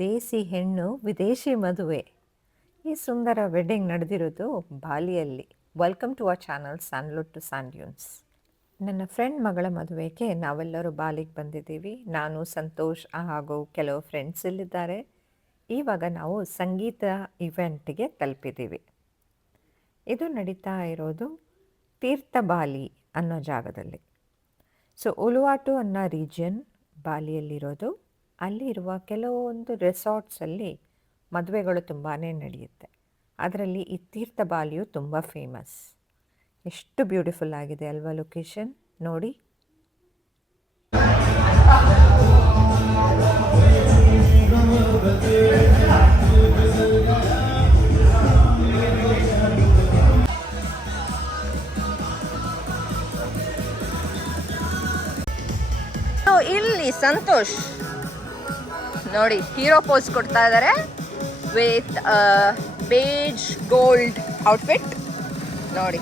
ದೇಸಿ ಹೆಣ್ಣು ವಿದೇಶಿ ಮದುವೆ. ಈ ಸುಂದರ ವೆಡ್ಡಿಂಗ್ ನಡೆದಿರೋದು ಬಾಲಿಯಲ್ಲಿ. Welcome to our channel Sandalwood to Sand Dunes. ನನ್ನ ಫ್ರೆಂಡ್ ಮಗಳ ಮದುವೆಗೆ ನಾವೆಲ್ಲರೂ ಬಾಲಿಗೆ ಬಂದಿದ್ದೀವಿ. ನಾನು, ಸಂತೋಷ್ ಹಾಗೂ ಕೆಲವು ಫ್ರೆಂಡ್ಸ್ ಇಲ್ಲಿದ್ದಾರೆ. ಇವಾಗ ನಾವು ಸಂಗೀತ ಇವೆಂಟ್ಗೆ ತಲುಪಿದ್ದೀವಿ. ಇದು ನಡೀತಾ ಇರೋದು ತೀರ್ಥಬಾಲಿ ಅನ್ನೋ ಜಾಗದಲ್ಲಿ. ಸೊ ಉಲುವಾಟು ಅನ್ನೋ ರೀಜಿಯನ್ ಬಾಲಿಯಲ್ಲಿರೋದು. ಅಲ್ಲಿರುವ ಕೆಲವೊಂದು ರೆಸಾರ್ಟ್ಸಲ್ಲಿ ಮದುವೆಗಳು ತುಂಬಾ ನಡೆಯುತ್ತೆ. ಅದರಲ್ಲಿ ಈ ತೀರ್ಥಬಾಲಿಯು ತುಂಬ ಫೇಮಸ್. ಎಷ್ಟು ಬ್ಯೂಟಿಫುಲ್ ಆಗಿದೆ ಅಲ್ವಾ ಲೊಕೇಶನ್ ನೋಡಿ. ಇಲ್ಲಿ ಸಂತೋಷ್ ನೋಡಿ ಹೀರೋ ಪೋಸ್ ಕೊಡ್ತಾ ಇದ್ದಾರೆ ವಿತ್ ಬೇಜ್ ಗೋಲ್ಡ್ ಔಟ್ಫಿಟ್. ನೋಡಿ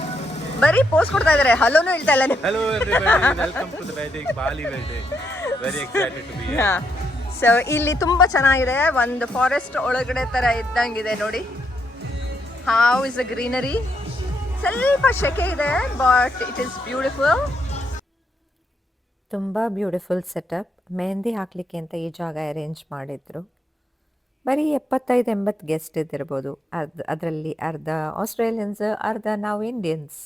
ಬರೀ ಪೋಸ್ ಕೊಡ್ತಾ ಇದ್ದಾರೆ, ಹಲೋನು ಹೇಳ್ತಾ ಇಲ್ಲ. Hello everybody, welcome to the wedding, Bali wedding. Very excited to be here. So ಇಲ್ಲಿ ತುಂಬ ಚೆನ್ನಾಗಿದೆ. ಒಂದು ಫಾರೆಸ್ಟ್ ಒಳಗಡೆ ಥರ ಇದ್ದಂಗಿದೆ ನೋಡಿ. How is a greenery. ಸ್ವಲ್ಪ ಶೆಕೆ ಇದೆ ಬಟ್ ಇಟ್ ಈಸ್ ಬ್ಯೂಟಿಫುಲ್. ತುಂಬ ಬ್ಯೂಟಿಫುಲ್ ಸೆಟಪ್. ಮೆಹಂದಿ ಹಾಕಲಿಕ್ಕೆ ಅಂತ ಈ ಜಾಗ ಅರೇಂಜ್ ಮಾಡಿದ್ರು. ಬರೀ 75-80 ಗೆಸ್ಟ್ ಇದ್ದಿರ್ಬೋದು. ಅದರಲ್ಲಿ ಅರ್ಧ ಆಸ್ಟ್ರೇಲಿಯನ್ಸ್, ಅರ್ಧ ನಾವು ಇಂಡಿಯನ್ಸ್.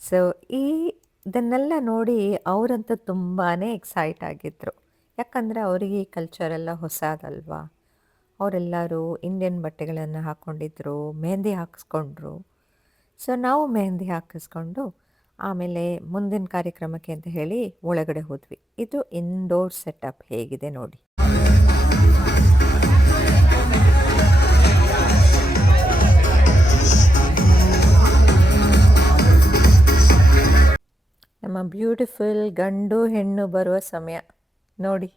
ಸೊ ಇದನ್ನೆಲ್ಲ ನೋಡಿ ಅವರಂತೂ ತುಂಬಾ ಎಕ್ಸೈಟ್ ಆಗಿದ್ರು. ಯಾಕಂದರೆ ಅವರಿಗೆ ಈ ಕಲ್ಚರೆಲ್ಲ ಹೊಸದಲ್ವಾ. ಅವರೆಲ್ಲರೂ ಇಂಡಿಯನ್ ಬಟ್ಟೆಗಳನ್ನು ಹಾಕ್ಕೊಂಡಿದ್ರು, ಮೆಹಂದಿ ಹಾಕಿಸ್ಕೊಂಡ್ರು. ಸೊ ನಾವು ಮೆಹಂದಿ ಹಾಕಿಸ್ಕೊಂಡು ಆಮೇಲೆ ಮುಂದಿನ ಕಾರ್ಯಕ್ರಮಕ್ಕೆ ಅಂತ ಹೇಳಿ ಒಳಗಡೆ ಹೋದ್ವಿ. ಇದು ಇಂಡೋರ್ ಸೆಟಪ್ ಹೇಗಿದೆ ನೋಡಿ. ನಮ್ಮ ಬ್ಯೂಟಿಫುಲ್ ಗಂಡು ಹೆಣ್ಣು ಬರುವ ಸಮಯ ನೋಡಿ.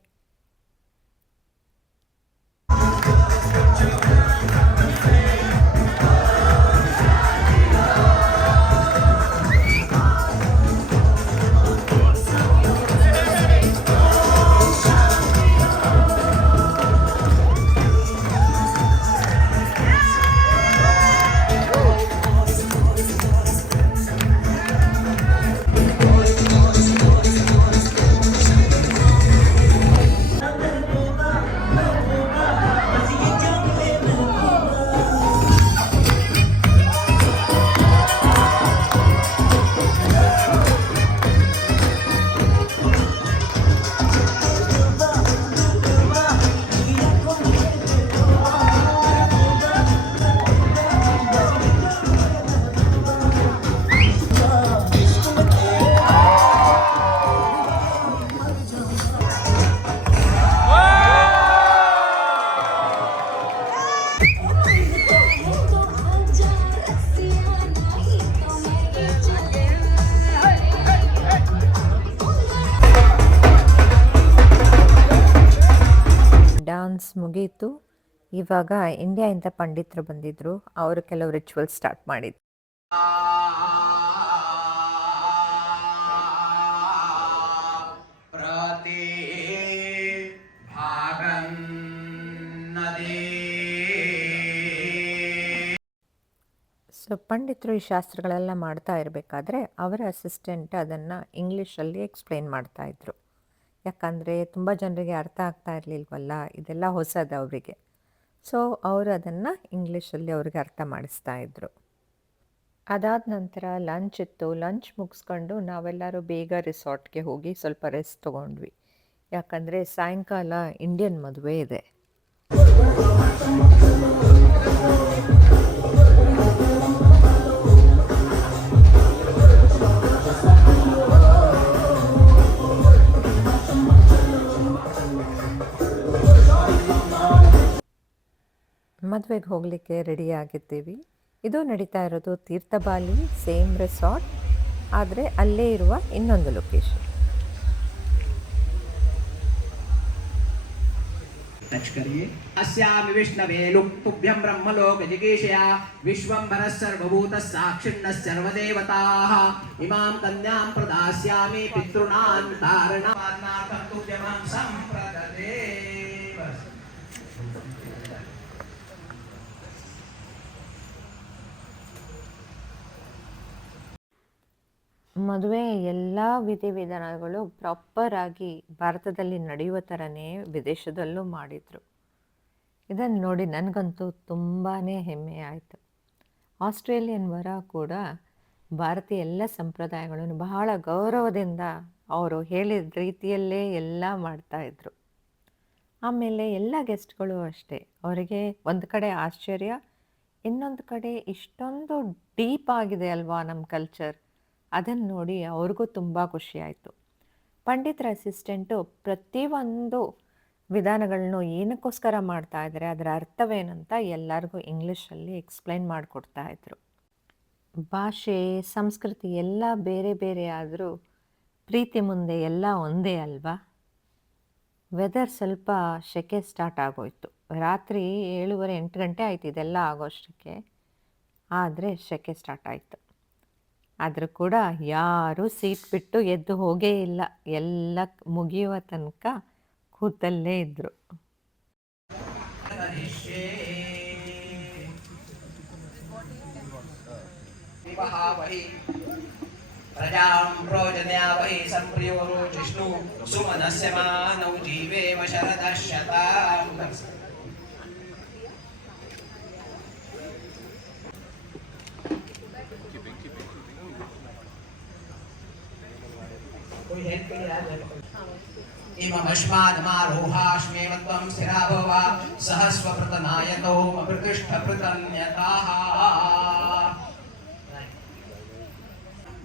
ಡಾನ್ಸ್ ಮುಗೀತು. ಇವಾಗ ಇಂಡಿಯಾದಿಂದ ಪಂಡಿತರು ಬಂದಿದ್ರು. ಅವರು ಕೆಲವು ರಿಚುವಲ್ ಸ್ಟಾರ್ಟ್ ಮಾಡಿದ್ರು. ಸೊ ಪಂಡಿತರು ಈ ಶಾಸ್ತ್ರಗಳೆಲ್ಲ ಮಾಡ್ತಾ ಇರಬೇಕಾದ್ರೆ ಅವರ ಅಸಿಸ್ಟೆಂಟ್ ಅದನ್ನು ಇಂಗ್ಲೀಷಲ್ಲಿ ಎಕ್ಸ್ಪ್ಲೇನ್ ಮಾಡ್ತಾಯಿದ್ರು. ಯಾಕಂದರೆ ತುಂಬ ಜನರಿಗೆ ಅರ್ಥ ಆಗ್ತಾ ಇರಲಿಲ್ವಲ್ಲ, ಇದೆಲ್ಲ ಹೊಸದು ಅವರಿಗೆ. ಸೊ ಅವರು ಅದನ್ನು ಇಂಗ್ಲೀಷಲ್ಲಿ ಅವ್ರಿಗೆ ಅರ್ಥ ಮಾಡಿಸ್ತಾ ಇದ್ದರು. ಅದಾದ ನಂತರ ಲಂಚ್ ಇತ್ತು. ಲಂಚ್ ಮುಗಿಸ್ಕೊಂಡು ನಾವೆಲ್ಲರೂ ಬೇಗ ರಿಸಾರ್ಟ್ಗೆ ಹೋಗಿ ಸ್ವಲ್ಪ ರೆಸ್ಟ್ ತೊಗೊಂಡ್ವಿ. ಯಾಕಂದರೆ ಸಾಯಂಕಾಲ ಇಂಡಿಯನ್ ಮದುವೆ ಇದೆ. ಮದುವೆಗೆ ಹೋಗಲಿಕ್ಕೆ ರೆಡಿ ಆಗಿದ್ದೀವಿ. ಇದು ನಡೀತಾ ಇರೋದು ತೀರ್ಥಬಾಲಿ, ಸೇಮ್ ರೆಸಾರ್ಟ್, ಆದರೆ ಅಲ್ಲೇ ಇರುವ ಇನ್ನೊಂದು ಲೊಕೇಶನ್. टच करिए। अस्यामि विष्णवे लुप्तुभ्यं ब्रह्मलोक जिगीषया विश्वंभरः सर्वभूतः साक्षिण्णः सर्वदेवताः इमां कन्यां प्रदास्यामि पितॄणां तारणार्थं तुभ्यं संप्रददे। ಮದುವೆ ಎಲ್ಲ ವಿಧಿವಿಧಾನಗಳು ಪ್ರಾಪರಾಗಿ ಭಾರತದಲ್ಲಿ ನಡೆಯುವ ಥರನೇ ವಿದೇಶದಲ್ಲೂ ಮಾಡಿದರು. ಇದನ್ನು ನೋಡಿ ನನಗಂತೂ ತುಂಬಾ ಹೆಮ್ಮೆ ಆಯಿತು. ಆಸ್ಟ್ರೇಲಿಯನ್ ವರ ಕೂಡ ಭಾರತೀಯ ಎಲ್ಲ ಸಂಪ್ರದಾಯಗಳನ್ನು ಬಹಳ ಗೌರವದಿಂದ ಅವರು ಹೇಳಿದ ರೀತಿಯಲ್ಲೇ ಎಲ್ಲ ಮಾಡ್ತಾಯಿದ್ರು. ಆಮೇಲೆ ಎಲ್ಲ ಗೆಸ್ಟ್ಗಳು ಅಷ್ಟೇ, ಅವರಿಗೆ ಒಂದು ಕಡೆ ಆಶ್ಚರ್ಯ, ಇನ್ನೊಂದು ಕಡೆ ಇಷ್ಟೊಂದು ಡೀಪ್ ಆಗಿದೆ ಅಲ್ವಾ ನಮ್ಮ ಕಲ್ಚರ್, ಅದನ್ನು ನೋಡಿ ಅವ್ರಿಗೂ ತುಂಬ ಖುಷಿಯಾಯಿತು. ಪಂಡಿತರ ಅಸಿಸ್ಟೆಂಟು ಪ್ರತಿಯೊಂದು ವಿಧಾನಗಳನ್ನು ಏನಕ್ಕೋಸ್ಕರ ಮಾಡ್ತಾ ಇದ್ದಾರೆ, ಅದರ ಅರ್ಥವೇನಂತ ಎಲ್ಲರಿಗೂ ಇಂಗ್ಲೀಷಲ್ಲಿ ಎಕ್ಸ್ಪ್ಲೈನ್ ಮಾಡಿಕೊಡ್ತಾಯಿದ್ರು. ಭಾಷೆ ಸಂಸ್ಕೃತಿ ಎಲ್ಲ ಬೇರೆ ಬೇರೆ ಆದರೂ ಪ್ರೀತಿ ಮುಂದೆ ಎಲ್ಲ ಒಂದೇ ಅಲ್ವಾ. ವೆದರ್ ಸ್ವಲ್ಪ ಸೆಕೆ ಸ್ಟಾರ್ಟ್ ಆಗೋಯ್ತು. ರಾತ್ರಿ 7:30-8 ಗಂಟೆ ಆಯಿತು ಇದೆಲ್ಲ ಆಗೋಷ್ಟಕ್ಕೆ, ಆದರೆ ಸೆಕೆ ಸ್ಟಾರ್ಟ್ ಆಯಿತು. ಆದರೂ ಕೂಡ ಯಾರೂ ಸೀಟ್ ಬಿಟ್ಟು ಎದ್ದು ಹೋಗೇ ಇಲ್ಲ, ಎಲ್ಲ ಮುಗಿಯುವ ತನಕ ಕೂತಲ್ಲೇ ಇದ್ದರು. प्रजां प्रोजन्यावहि संप्रियो रोचिष्णु सुमनस्य मानौ जीवेम शरदः शताम्. इममश्मादमारोहाश्मेव त्वं स्थिरा भव सहस्वप्रतनायतो मप्रतिष्ठप्रतन्यताः.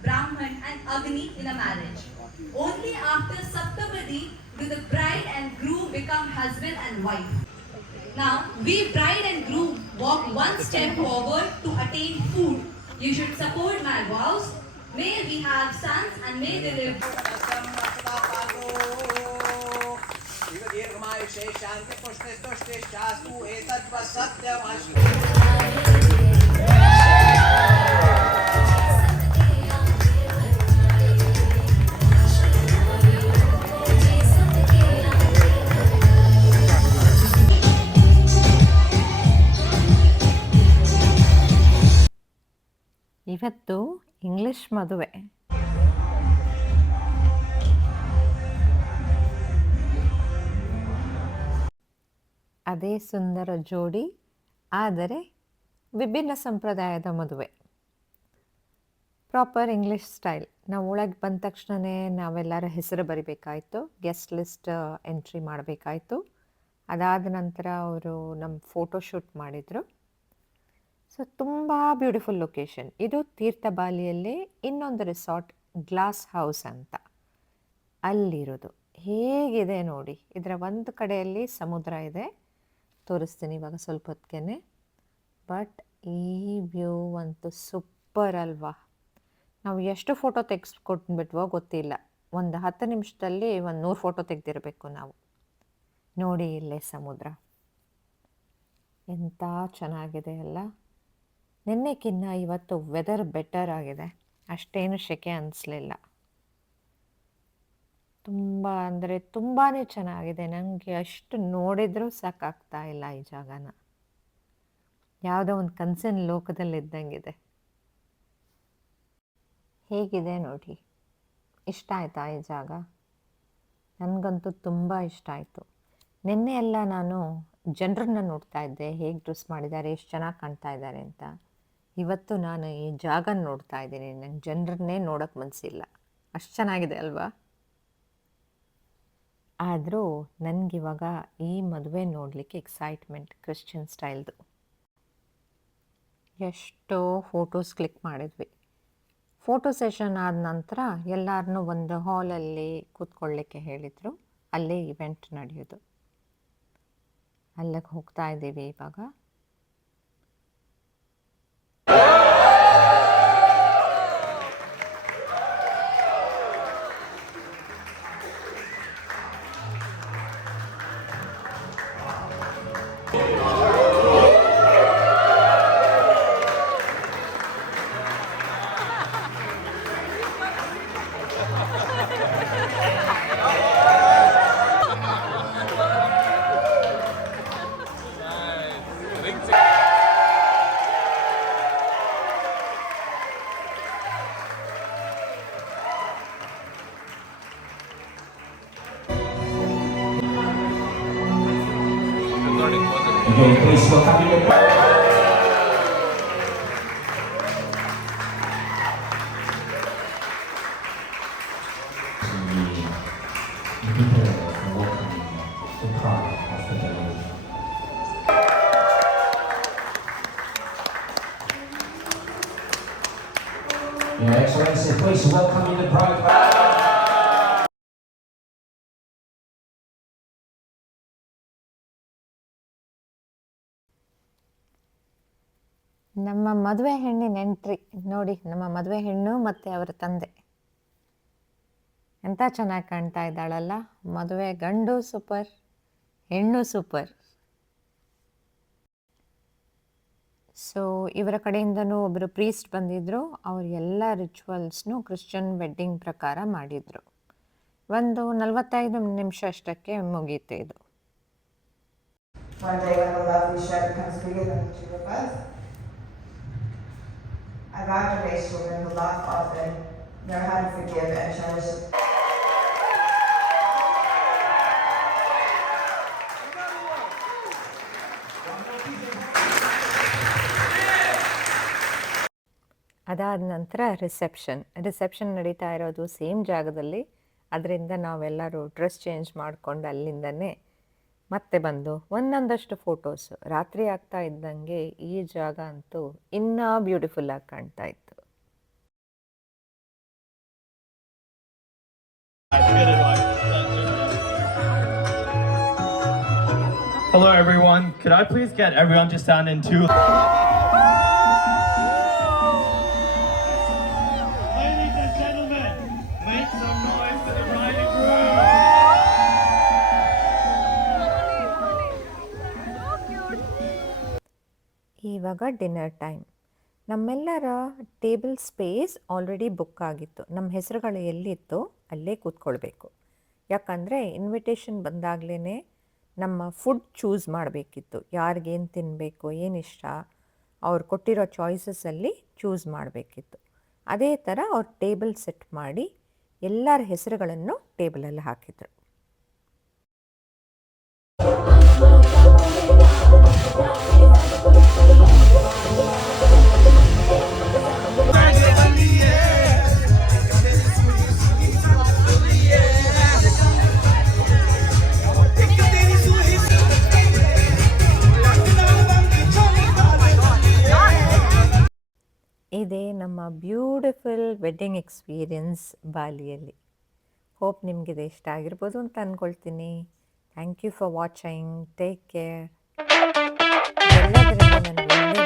Brahman and Agni in a marriage. Only after Saptamadi do the bride and groom become husband and wife. Now, we bride and groom walk one step forward to attain food. You should support my vows. May we have sons and may they live. दीर्घमायुष्ये शान्ति पुष्टे तुष्टे शास्तु एतद्व सत्यमस्तु. ಇವತ್ತು English ಮದುವೆ. ಅದೇ ಸುಂದರ ಜೋಡಿ, ಆದರೆ ವಿಭಿನ್ನ ಸಂಪ್ರದಾಯದ ಮದುವೆ. Proper English style. ನಾವು ಒಳಗೆ ಬಂದ ತಕ್ಷಣವೇ ನಾವೆಲ್ಲರ ಹೆಸರು ಬರಿಬೇಕಾಯಿತು, ಗೆಸ್ಟ್ ಲಿಸ್ಟ್ ಎಂಟ್ರಿ ಮಾಡಬೇಕಾಯಿತು. ಅದಾದ ನಂತರ ಅವರು ನಮ್ಮ ಫೋಟೋಶೂಟ್ ಮಾಡಿದರು. ಸೊ ತುಂಬ ಬ್ಯೂಟಿಫುಲ್ ಲೊಕೇಶನ್. ಇದು ತೀರ್ಥಬಾಲಿಯಲ್ಲಿ ಇನ್ನೊಂದು ರಿಸಾರ್ಟ್ ಗ್ಲಾಸ್ ಹೌಸ್ ಅಂತ ಅಲ್ಲಿರೋದು. ಹೇಗಿದೆ ನೋಡಿ, ಇದರ ಒಂದು ಕಡೆಯಲ್ಲಿ ಸಮುದ್ರ ಇದೆ, ತೋರಿಸ್ತೀನಿ ಇವಾಗ ಸ್ವಲ್ಪ ಹೊತ್ತಿಗೆ. ಬಟ್ ಈ ವ್ಯೂ ಅಂತೂ ಸೂಪರ್ ಅಲ್ವಾ. ನಾವು ಎಷ್ಟು ಫೋಟೋ ತೆಗೆಸ್ಕೊಟ್ಬಿಟ್ವೋ ಗೊತ್ತಿಲ್ಲ. ಒಂದು 10 ನಿಮಿಷದಲ್ಲಿ 100 ಫೋಟೋ ತೆಗೆದಿರಬೇಕು ನಾವು. ನೋಡಿ ಇಲ್ಲೇ ಸಮುದ್ರ ಎಂಥ ಚೆನ್ನಾಗಿದೆ ಅಲ್ಲ. ನಿನ್ನೆಕ್ಕಿನ್ನ ಇವತ್ತು ವೆದರ್ ಬೆಟರ್ ಆಗಿದೆ, ಅಷ್ಟೇನು ಸೆಕೆ ಅನ್ನಿಸ್ಲಿಲ್ಲ. ತುಂಬ ಅಂದರೆ ತುಂಬಾ ಚೆನ್ನಾಗಿದೆ. ನನಗೆ ಅಷ್ಟು ನೋಡಿದರೂ ಸಾಕಾಗ್ತಾ ಇಲ್ಲ ಈ ಜಾಗನ. ಯಾವುದೋ ಒಂದು ಕನಸಿನ ಲೋಕದಲ್ಲಿದ್ದಂಗಿದೆ. ಹೇಗಿದೆ ನೋಡಿ, ಇಷ್ಟ ಆಯಿತಾ ಈ ಜಾಗ? ನನಗಂತೂ ತುಂಬ ಇಷ್ಟ ಆಯಿತು. ನಿನ್ನೆ ಎಲ್ಲ ನಾನು ಜನರನ್ನ ನೋಡ್ತಾ ಇದ್ದೆ, ಹೇಗೆ ಡ್ರೆಸ್ ಮಾಡಿದ್ದಾರೆ, ಎಷ್ಟು ಚೆನ್ನಾಗಿ ಕಾಣ್ತಾ ಇದ್ದಾರೆ ಅಂತ. ಇವತ್ತು ನಾನು ಈ ಜಾಗನ ನೋಡ್ತಾ ಇದ್ದೀನಿ. ನನಗೆ ಜನರನ್ನೇ ನೋಡೋಕ್ಕೆ ಮನಸ್ಸಿಲ್ಲ, ಅಷ್ಟು ಚೆನ್ನಾಗಿದೆ ಅಲ್ವಾ. ಆದರೂ ನನಗಿವಾಗ ಈ ಮದುವೆ ನೋಡಲಿಕ್ಕೆ ಎಕ್ಸೈಟ್ಮೆಂಟ್, ಕ್ರಿಶ್ಚಿಯನ್ ಸ್ಟೈಲ್ದು. ಎಷ್ಟೋ ಫೋಟೋಸ್ ಕ್ಲಿಕ್ ಮಾಡಿದ್ವಿ. ಫೋಟೋ ಸೆಷನ್ ಆದ ನಂತರ ಎಲ್ಲರನ್ನೂ ಒಂದು ಹಾಲಲ್ಲಿ ಕೂತ್ಕೊಳ್ಳಿಕ್ಕೆ ಹೇಳಿದರು. ಅಲ್ಲೇ ಇವೆಂಟ್ ನಡೆಯೋದು. ಅಲ್ಲಿಗೆ ಹೋಗ್ತಾ ಇದ್ದೀವಿ ಇವಾಗ. recording. Okay, please welcome to the people for welcoming the pride of the delegation. Your Excellency, please welcome the pride. ನಮ್ಮ ಮದುವೆ ಹೆಣ್ಣಿನ ಎಂಟ್ರಿ ನೋಡಿ, ನಮ್ಮ ಮದುವೆ ಹೆಣ್ಣು ಮತ್ತು ಅವರ ತಂದೆ ಎಂಥ ಚೆನ್ನಾಗಿ ಕಾಣ್ತಾ ಇದ್ದಾಳಲ್ಲ. ಮದುವೆ ಗಂಡು ಸೂಪರ್, ಹೆಣ್ಣು ಸೂಪರ್. ಸೊ ಇವರ ಕಡೆಯಿಂದನೂ ಒಬ್ಬರು ಪ್ರೀಸ್ಟ್ ಬಂದಿದ್ದರು. ಅವರು ಎಲ್ಲ ರಿಚುವಲ್ಸ್ನು ಕ್ರಿಶ್ಚಿಯನ್ ವೆಡ್ಡಿಂಗ್ ಪ್ರಕಾರ ಮಾಡಿದರು. ಒಂದು 45 ನಿಮಿಷ ಅಷ್ಟಕ್ಕೆ ಮುಗೀತು ಇದು. One day when the love we share becomes bigger than the two of us, I vow to raise children who laugh often, know how to forgive and cherish the ಅದಾದ ನಂತರ reception ನಡೀತಾ ಇರೋದು ಸೇಮ್ ಜಾಗದಲ್ಲಿ. ಅದರಿಂದ ನಾವೆಲ್ಲರೂ dress change ಮಾಡಿಕೊಂಡು ಅಲ್ಲಿಂದನೇ ಮತ್ತೆ ಬಂದು ಒಂದೊಂದಷ್ಟು ಫೋಟೋಸು. ರಾತ್ರಿ ಆಗ್ತಾ ಇದ್ದಂಗೆ ಈ ಜಾಗ ಅಂತೂ ಇನ್ನೂ ಬ್ಯೂಟಿಫುಲ್ಲಾಗಿ ಕಾಣ್ತಾ ಇತ್ತು. Hello everyone, could I please get everyone to stand in two? Ladies and gentlemen, make some noise for the bride and groom. ಇವಾಗ ಡಿನ್ನರ್ ಟೈಮ್. ನಮ್ಮೆಲ್ಲರ ಟೇಬಲ್ ಸ್ಪೇಸ್ ಆಲ್ರೆಡಿ ಬುಕ್ ಆಗಿತ್ತು. ನಮ್ಮ ಹೆಸರುಗಳು ಎಲ್ಲಿತ್ತು ಅಲ್ಲೇ ಕೂತ್ಕೊಳ್ಬೇಕು. ಯಾಕಂದರೆ ಇನ್ವಿಟೇಷನ್ ಬಂದಾಗಲೇ ನಮ್ಮ ಫುಡ್ ಚೂಸ್ ಮಾಡಬೇಕಿತ್ತು. ಯಾರಿಗೇನು ತಿನ್ನಬೇಕು, ಏನಿಷ್ಟ, ಅವ್ರು ಕೊಟ್ಟಿರೋ ಚಾಯ್ಸಸಲ್ಲಿ ಚೂಸ್ ಮಾಡಬೇಕಿತ್ತು. ಅದೇ ಥರ ಅವ್ರು ಟೇಬಲ್ ಸೆಟ್ ಮಾಡಿ ಎಲ್ಲರ ಹೆಸರುಗಳನ್ನು ಟೇಬಲಲ್ಲಿ ಹಾಕಿದರು. ಇದೇ ನಮ್ಮ ಬ್ಯೂಟಿಫುಲ್ ವೆಡ್ಡಿಂಗ್ ಎಕ್ಸ್ಪೀರಿಯನ್ಸ್ ಬಾಲಿಯಲ್ಲಿ. ಹೋಪ್ ನಿಮಗಿದು ಇಷ್ಟ ಆಗಿರ್ಬೋದು ಅಂತ ಅಂದ್ಕೊಳ್ತೀನಿ. Thank you for watching. Take care. ಎಲ್ಲದರಿಂದ ನನಗೆ